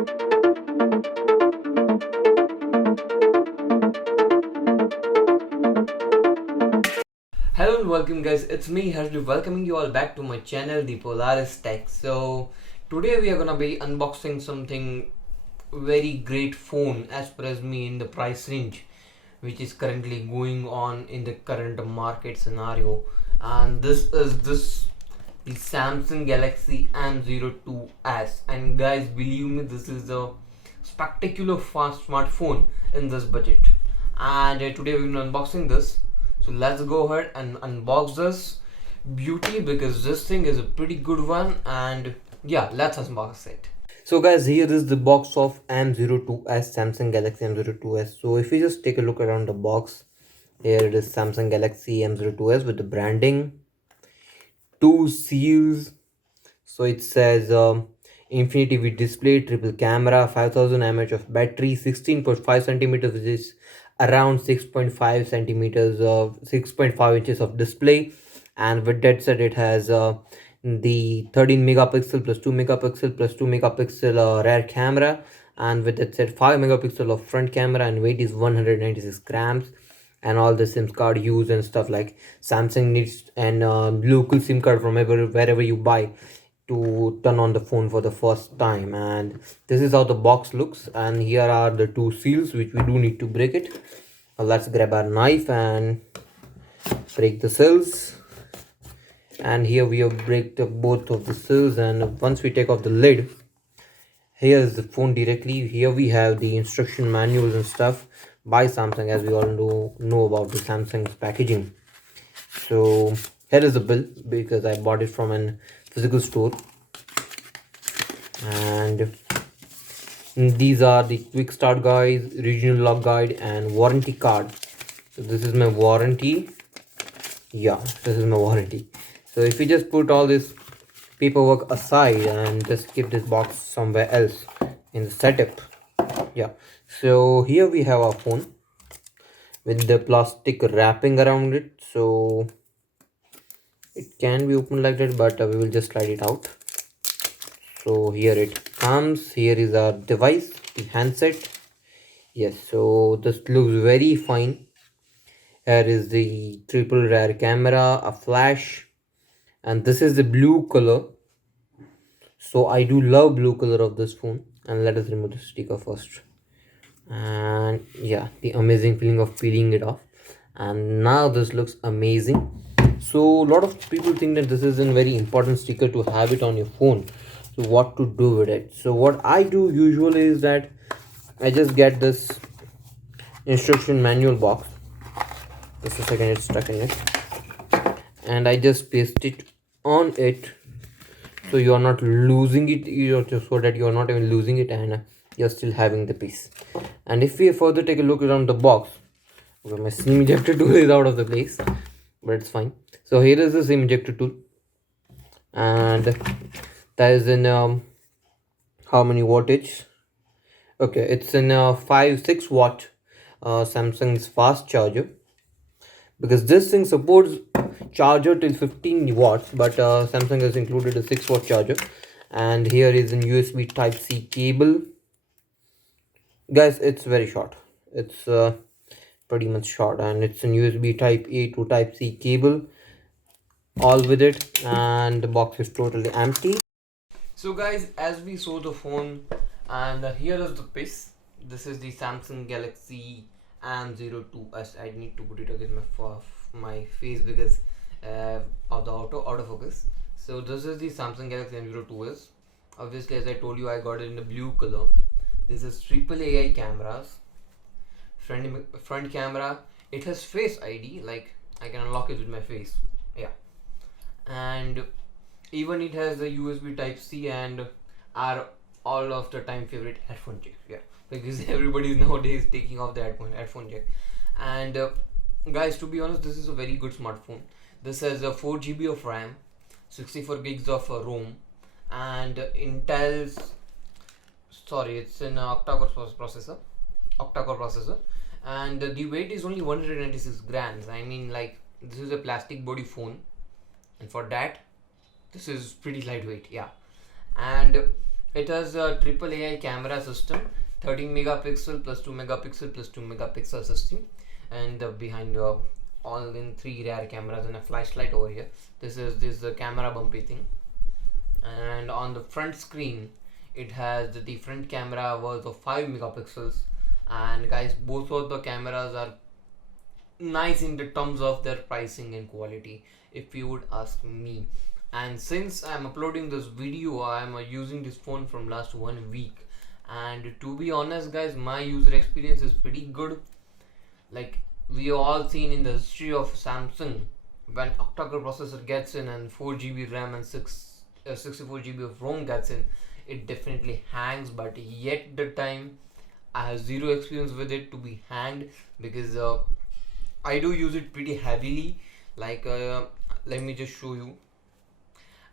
Hello and welcome guys, it's me Harshdipsinh welcoming you all back to my channel the Polaris Tech. So today we are gonna be unboxing something very great phone as per as me in the price range which is currently going on in the current market scenario, and this is the Samsung Galaxy M02S. And guys, believe me, this is a spectacular fast smartphone in this budget, and today we're gonna unboxing this. So let's go ahead and unbox this beauty because this thing is a pretty good one, and yeah, let's unbox it. So guys, here is the box of M02S, Samsung Galaxy M02S. So if you just take a look around the box, here it is Samsung Galaxy M02S with the branding, two seals. So it says Infinity with display, triple camera, 5000 mAh of battery, 16.5 centimeters, which is around 6.5 centimeters of 6.5 inches of display. And with that said, it has the 13 megapixel plus 2 megapixel plus 2 megapixel rear camera, and with that said 5 megapixel of front camera, and weight is 196 grams. And all the SIM card use and stuff, like Samsung needs and local SIM card from wherever you buy to turn on the phone for the first time. And this is how the box looks, and here are the two seals which we do need to break it. Let's grab our knife and break the seals. And here we have break both of the seals, and once we take off the lid, here is the phone directly. Here we have the instruction manuals and stuff by Samsung, as we all know about the Samsung's packaging. So here is the bill because I bought it from a physical store, and these are the quick start guide, regional lock guide, and warranty card. So this is my warranty. Yeah, this is my warranty. So if you just put all this paperwork aside and just keep this box somewhere else in the setup, yeah. So here we have our phone with the plastic wrapping around it, so it can be opened like that, but we will just slide it out. So here it comes. Here is our device, the handset. Yes, so this looks very fine. Here is the triple rear camera, a flash, and this is the blue color. So I do love blue color of this phone. And let us remove the sticker first. And yeah, the amazing feeling of peeling it off. And now this looks amazing. So a lot of people think that this is a very important sticker to have it on your phone. So what to do with it? So what I do usually is that I just get this instruction manual box. Just a second, it's stuck in it, and I just paste it on it, so you are not losing it, so that you are not even losing it, and you're still having the piece. And if we further take a look around the box, okay, my SIM ejector tool is out of the place, but it's fine. So here is the SIM ejector tool, and that is in how many wattage? Okay, it's in 5-6 watt Samsung's fast charger, because this thing supports charger till 15 watts, but Samsung has included a 6 watt charger. And here is an USB type C cable. Guys, it's very short, it's pretty much short, and it's an USB type A to type C cable all with it, and the box is totally empty. So guys, as we saw the phone, and here is the piece. This is the Samsung Galaxy M02S. I need to put it against my face because of the autofocus. So this is the Samsung Galaxy M02S. Obviously, as I told you, I got it in the blue color. This is triple AI cameras. Front camera. It has Face ID, like I can unlock it with my face. Yeah, and even it has a USB type C and our all of the time favorite headphone jack. Yeah, because everybody is nowadays taking off the headphone jack. And guys, to be honest, this is a very good smartphone. This has a 4 GB of RAM, 64 gigs of ROM, and Intel's, sorry, it's an octa-core processor, and the weight is only 196 grams. I mean, like, this is a plastic body phone, and for that, this is pretty lightweight. Yeah, and It has a triple AI camera system, 13 megapixel plus 2 megapixel plus 2 megapixel system, and behind all in 3 rear cameras and a flashlight over here. This is the camera bumpy thing, and on the front screen it has the front camera worth of 5 megapixels. And guys, both of the cameras are nice in the terms of their pricing and quality, if you would ask me. And since I'm uploading this video, I'm using this phone from last 1 week, and to be honest guys, my user experience is pretty good. Like, we all seen in the history of Samsung, when octa-core processor gets in and 4 GB RAM and 64 GB of ROM gets in, it definitely hangs. But yet the time I have zero experience with it to be hanged, because I do use it pretty heavily. Like, let me just show you.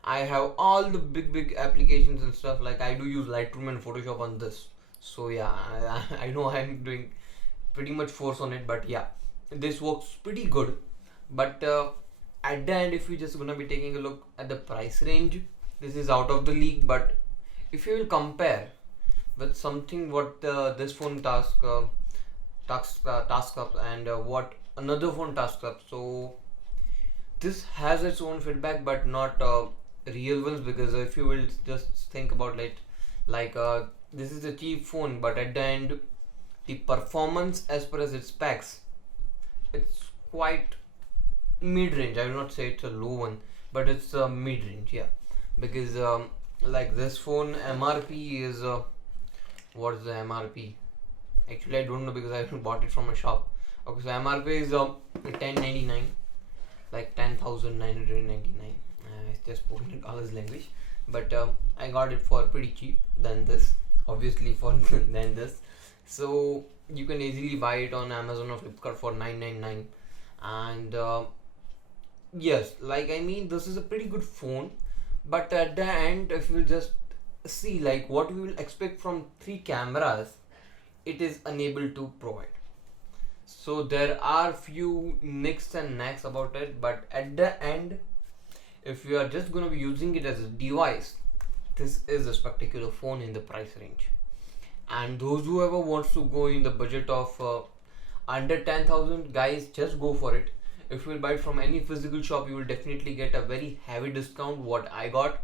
I have all the big applications and stuff. Like, I do use Lightroom and Photoshop on this. So yeah, I know I'm doing pretty much force on it, but yeah, this works pretty good. But at the end, if we're just gonna be taking a look at the price range, this is out of the league. But if you will compare with something what this phone tasks up, and what another phone tasks up, so this has its own feedback, but not real ones. Because if you will just think about it, like, this is a cheap phone, but at the end, the performance as per as its specs, it's quite mid-range. I will not say it's a low one, but it's mid-range, yeah. Because like, this phone MRP is what is the MRP? Actually, I don't know, because I bought it from a shop. Okay, so MRP is 1099, like 10,999. It's just spoken in dollars language, but I got it for pretty cheap than this, obviously, for than this. So you can easily buy it on Amazon or Flipkart for 999. And yes, like, I mean, this is a pretty good phone, but at the end, if you just see like what we will expect from 3 cameras, it is unable to provide. So there are few nicks and knacks about it, but at the end, if you are just going to be using it as a device, this is a spectacular phone in the price range. And those whoever wants to go in the budget of under 10,000, guys, just go for it. If you will buy it from any physical shop, you will definitely get a very heavy discount what I got,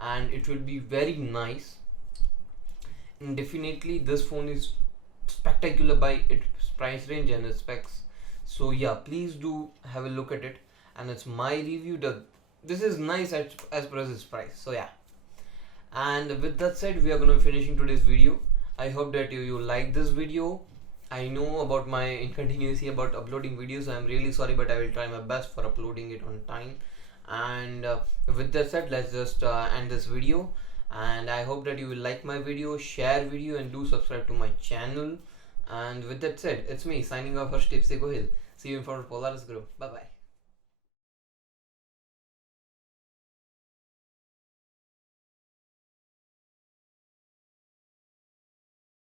and it will be very nice. And definitely this phone is spectacular by its price range and its specs. So yeah, please do have a look at it. And it's my review. This is nice as per as its price. So yeah, and with that said, we are going to be finishing today's video. I hope that you like this video. I know about my incontinuity about uploading videos, so I'm really sorry, but I will try my best for uploading it on time. And with that said, let's just end this video. And I hope that you will like my video, share video, and do subscribe to my channel. And with that said, it's me signing off, Harshdipsinh Gohil. See you in front of Polaris Group. Bye bye.